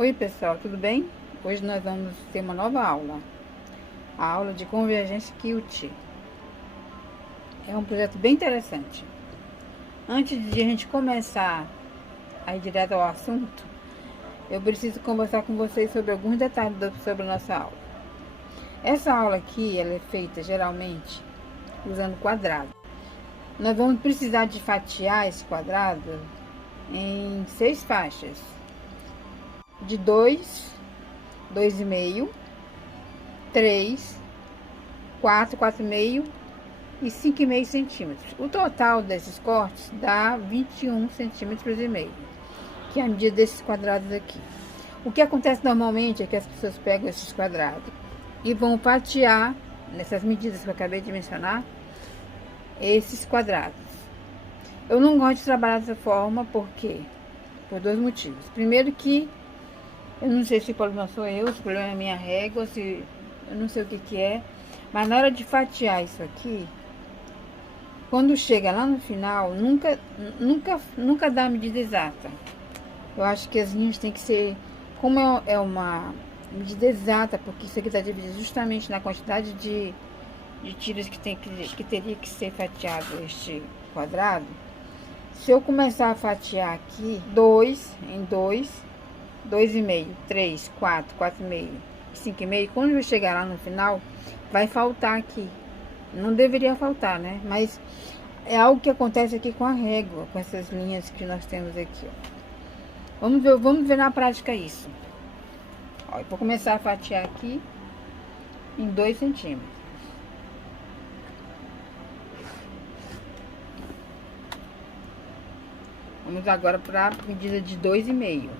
Oi pessoal, tudo bem? Hoje nós vamos ter uma nova aula, a aula de convergência Qt. É um projeto bem interessante. Antes de a gente começar a ir direto ao assunto, eu preciso conversar com vocês sobre alguns detalhes sobre a nossa aula. Essa aula aqui, ela é feita geralmente usando quadrado. Nós vamos precisar de fatiar esse quadrado em 6 faixas. De 2, 2,5, 3, 4, 4,5 e 5,5 centímetros. O total desses cortes dá 21 centímetros e meio, que é a medida desses quadrados aqui. O que acontece normalmente é que as pessoas pegam esses quadrados e vão fatiar, nessas medidas que eu acabei de mencionar, esses quadrados. Eu não gosto de trabalhar dessa forma, porque por dois motivos. Primeiro que eu não sei se o problema sou eu, se o problema é a minha régua, se eu não sei o que é, mas na hora de fatiar isso aqui, quando chega lá no final, nunca dá a medida exata. Eu acho que as linhas tem que ser, como é uma medida exata, porque isso aqui está dividido justamente na quantidade de tiras que teria que ser fatiado este quadrado. Se eu começar a fatiar aqui, 2 em 2, 2,5, 3, 4, 4,5, 5,5, quando eu chegar lá no final, vai faltar aqui. Não deveria faltar, né? Mas é algo que acontece aqui com a régua, com essas linhas que nós temos aqui, ó. Vamos ver na prática isso. Ó, eu vou começar a fatiar aqui em 2 centímetros. Vamos agora para a medida de 2,5.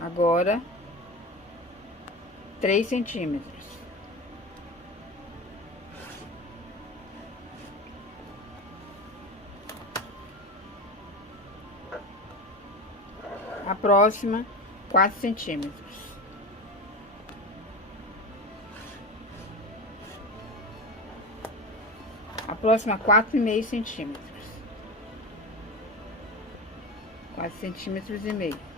Agora, 3 centímetros. A próxima, 4 centímetros. A próxima, 4,5 centímetros. 4 centímetros e meio.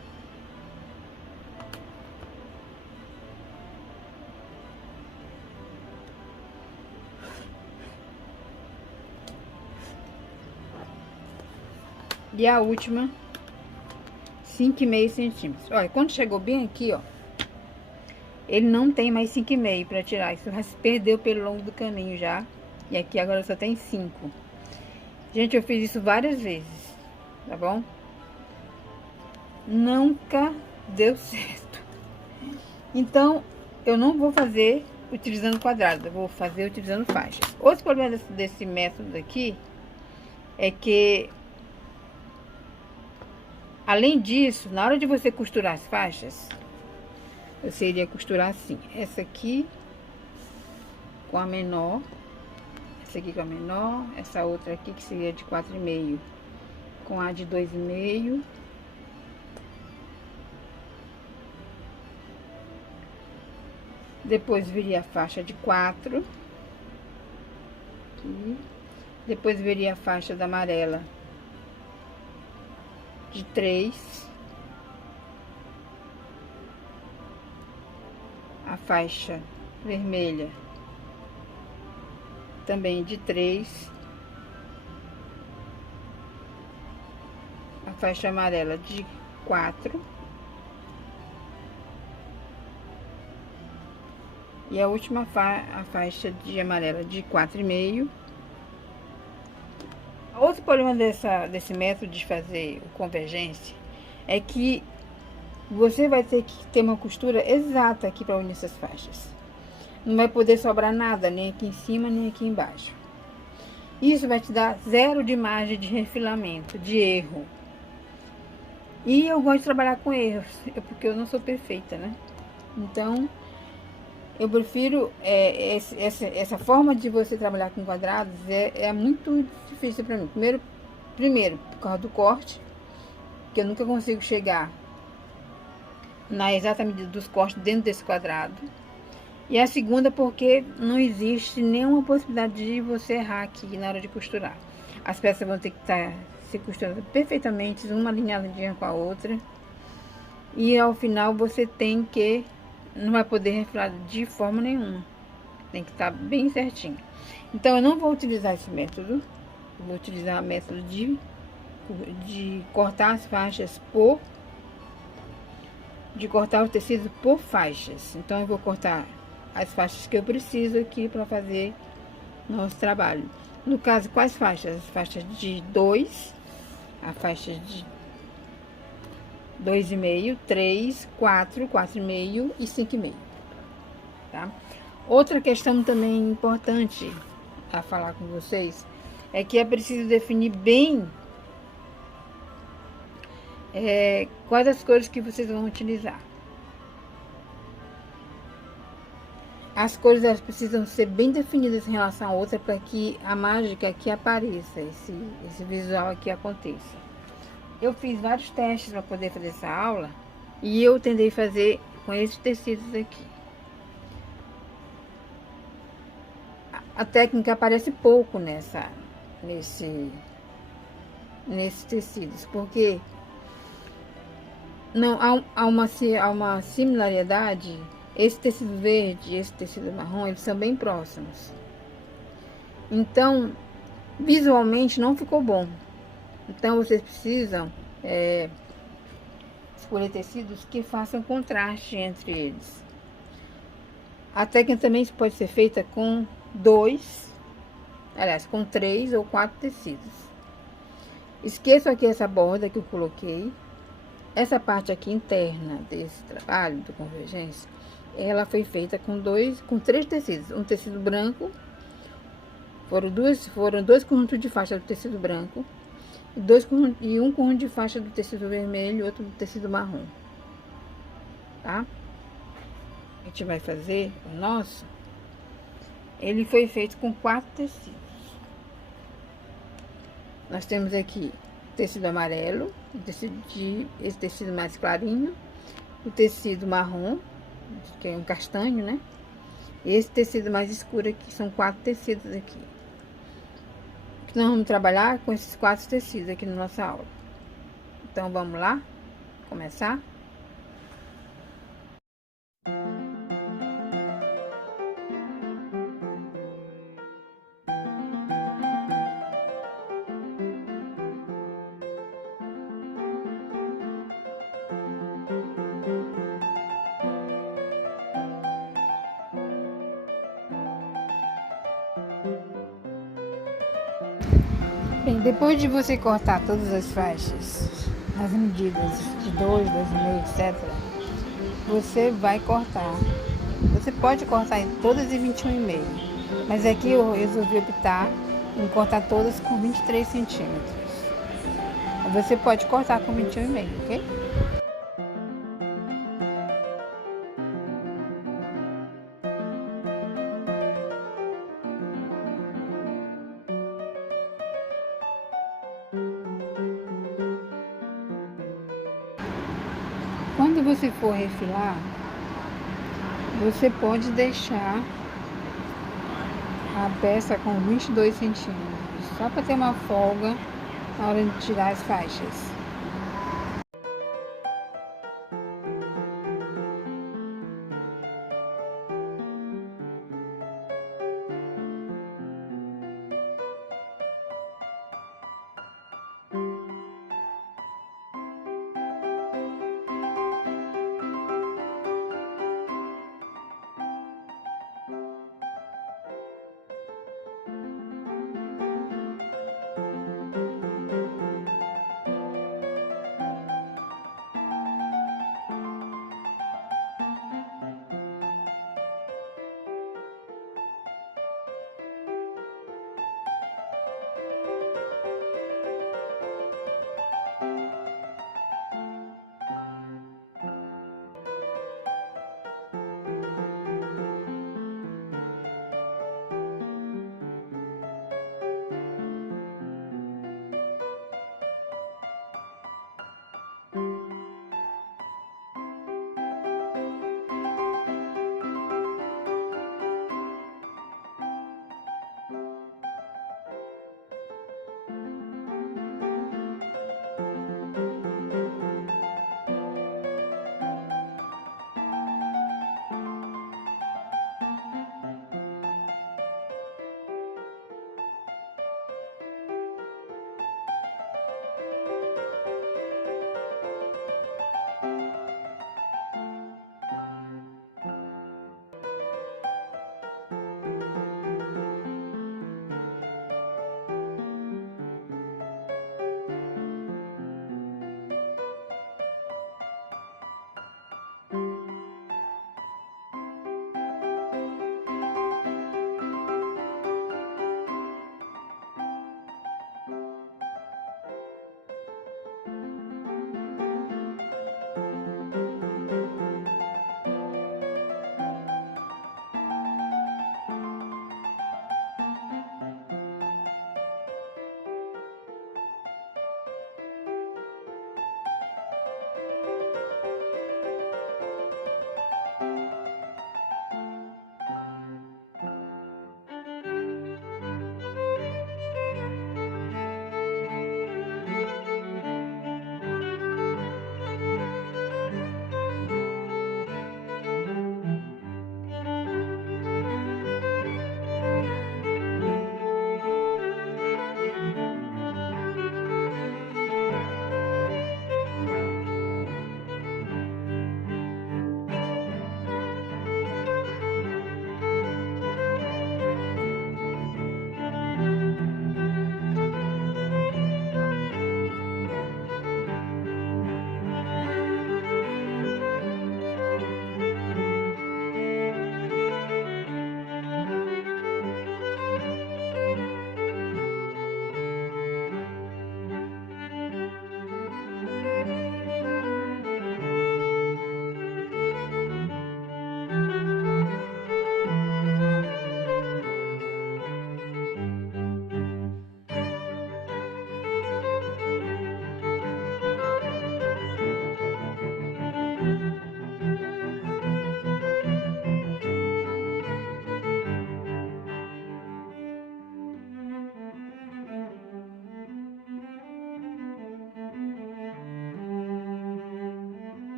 E a última, 5,5 centímetros. Olha, quando chegou bem aqui, ó, ele não tem mais 5,5 para tirar. Isso já se perdeu pelo longo do caminho já. E aqui agora só tem 5. Gente, eu fiz isso várias vezes, tá bom? Nunca deu certo. Então, eu não vou fazer utilizando quadrado, eu vou fazer utilizando faixas. Outro problema desse método aqui é que, além disso, na hora de você costurar as faixas, você iria costurar assim. Essa aqui com a menor, essa aqui com a menor, essa outra aqui que seria de 4,5 com a de 2,5. Depois viria a faixa de 4. Aqui. Depois viria a faixa da amarela de 3. A faixa vermelha também de 3. A faixa amarela de 4. E a última a faixa de amarela de 4,5. Outro problema desse método de fazer o convergência é que você vai ter que ter uma costura exata aqui para unir essas faixas. Não vai poder sobrar nada, nem aqui em cima, nem aqui embaixo. Isso vai te dar 0 de margem de refilamento, de erro. E eu gosto de trabalhar com erros, porque eu não sou perfeita, né? Então, eu prefiro essa forma de você trabalhar com quadrados é muito difícil para mim. Primeiro, por causa do corte, que eu nunca consigo chegar na exata medida dos cortes dentro desse quadrado. E a segunda porque não existe nenhuma possibilidade de você errar aqui na hora de costurar. As peças vão ter que estar se costurando perfeitamente, uma alinhadinha com a outra. E ao final você tem que, não vai poder refilar de forma nenhuma. Tem que estar bem certinho. Então eu não vou utilizar esse método. Eu vou utilizar o método de cortar as faixas de cortar o tecido por faixas. Então eu vou cortar as faixas que eu preciso aqui para fazer nosso trabalho. No caso, quais faixas? As faixas de 2, a faixa de 2,5, 3, 4, 4,5 e 5,5, tá? Outra questão também importante a falar com vocês é que é preciso definir bem quais as cores que vocês vão utilizar. As cores elas precisam ser bem definidas em relação a outra para que a mágica aqui apareça, esse visual aqui aconteça. Eu fiz vários testes para poder fazer essa aula e eu tentei fazer com esses tecidos aqui. A técnica aparece pouco nesses tecidos, porque não há uma similaridade. Esse tecido verde e esse tecido marrom, eles são bem próximos. Então, visualmente não ficou bom. Então, vocês precisam escolher tecidos que façam contraste entre eles. A técnica também pode ser feita com com 3 ou 4 tecidos. Esqueço aqui essa borda que eu coloquei. Essa parte aqui interna desse trabalho do Convergência, ela foi feita com 3 tecidos. Um tecido branco, foram dois conjuntos de faixa do tecido branco, e um conjunto de faixa do tecido vermelho e outro do tecido marrom, tá? A gente vai fazer o nosso. Ele foi feito com 4 tecidos. Nós temos aqui o tecido amarelo, esse tecido mais clarinho, o tecido marrom, que é um castanho, né? Esse tecido mais escuro aqui, são 4 tecidos aqui. Que nós vamos trabalhar com esses 4 tecidos aqui na nossa aula. Então, vamos lá começar? Bem, depois de você cortar todas as faixas, as medidas de 2, 2,5, etc., você vai cortar. Você pode cortar em todas em 21,5, mas aqui eu resolvi optar em cortar todas com 23 centímetros. Você pode cortar com 21,5, ok? Quando você for refilar, você pode deixar a peça com 22 centímetros, só para ter uma folga na hora de tirar as faixas.